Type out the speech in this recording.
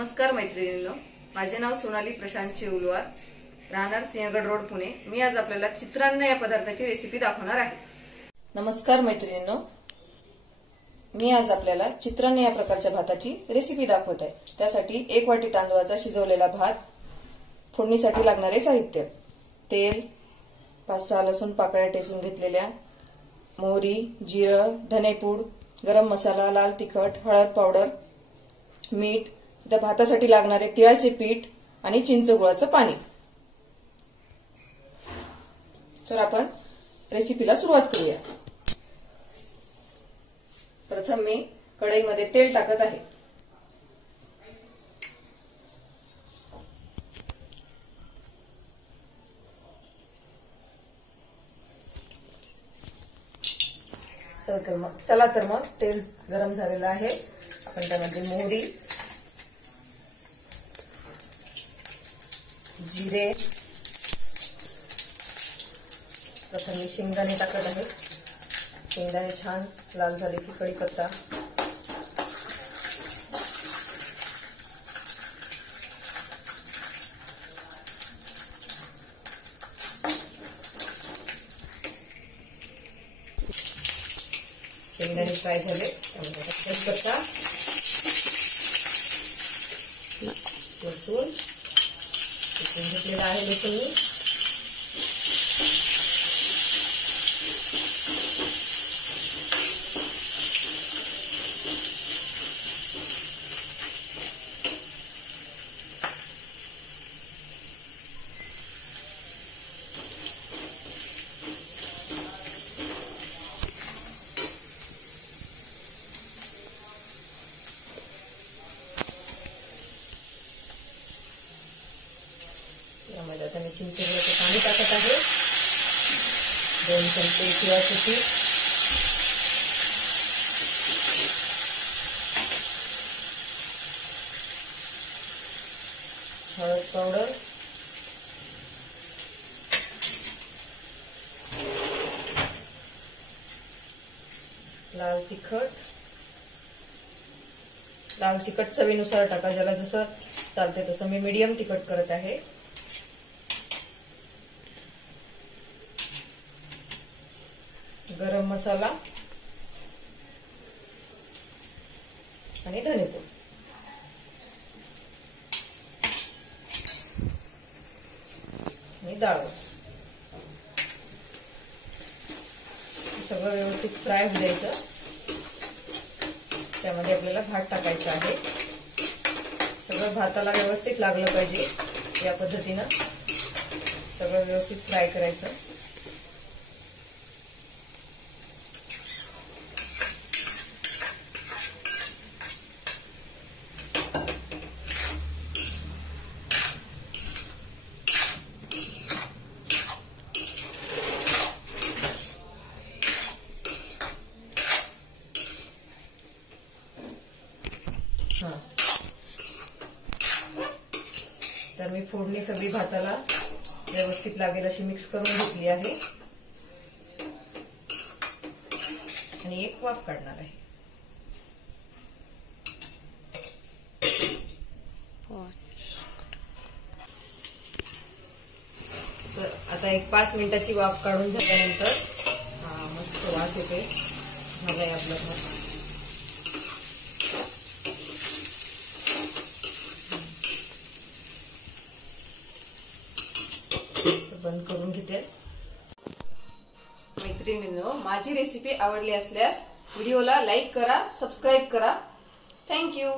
नमस्कार मैत्रिणींनो, माझे नाव सोनाली प्रशांत ऊलकर, राहणार सिंहगड रोड पुणे। मी आज आपल्याला चित्रान्न या पदार्थाची रेसिपी दाखवणार आहे। नमस्कार मैत्रिणींनो, मी आज आपल्याला चित्रान्न या प्रकारच्या भाताची रेसिपी दाखवत आहे। त्यासाठी 1 वाटी तांदूळाचा शिजवलेला भात, फोडणीसाठी लागणारे साहित्य: तेल, 5-6 लसूण पाकळ्या टेचून घेतलेल्या, मोहरी, जिरं, धनेपूड, गरम मसाला, लाल तिखट, हळद पावडर, मीठ, त्या भातासाठी लागणारे तिळाचे पीठ आणि चिंच गुळाचं पाणी। तर आपण रेसिपीला सुरुवात करूया। प्रथम मी कढईमध्ये तेल टाकत आहे। चला तर मग तेल गरम झालेलं आहे। आपण त्यामध्ये मोहरी, जिरे, प्रथम मी शेंगदाणे टाकत आहे। शेंगदाणे छान लाल झाले की कढीपत्ता, शेंगदाणे फ्राय झाले त्यामध्ये कढीपत्ता, लसूण घेतलेला आहे। लसूण यामध्ये आता मी चिंचेचं पाणी टाकत आहे। 2 चमचे तिळाचे पीठ, हळद पावडर, लाल तिखट चवीनुसार टाका, ज्याला जसं चालते तसं। मी मीडियम तिखट करत आहे। गरम मसाला आणि धनेपूड, आणि डाळ, सगळं व्यवस्थित फ्राय होऊ द्यायचं। त्यामध्ये आपल्याला भात टाकायचा आहे। सगळं भाताला व्यवस्थित लागलं पाहिजे। या पद्धतीनं सगळं व्यवस्थित फ्राय करायचं। तर मी फोडणी सगळी भाताला व्यवस्थित लागेल अशी मिक्स करून घेतली आहे आणि एक वाफ काढणार आहे। तर आता एक 5 मिनिटाची वाफ काढून झाल्यानंतर मस्त वास येते। झालाय आपला भात। बंद करून घेते। मैत्रिणींनो, माझी रेसिपी आवडली असल्यास व्हिडिओला लाईक करा, सबस्क्राईब करा। थँक्यू।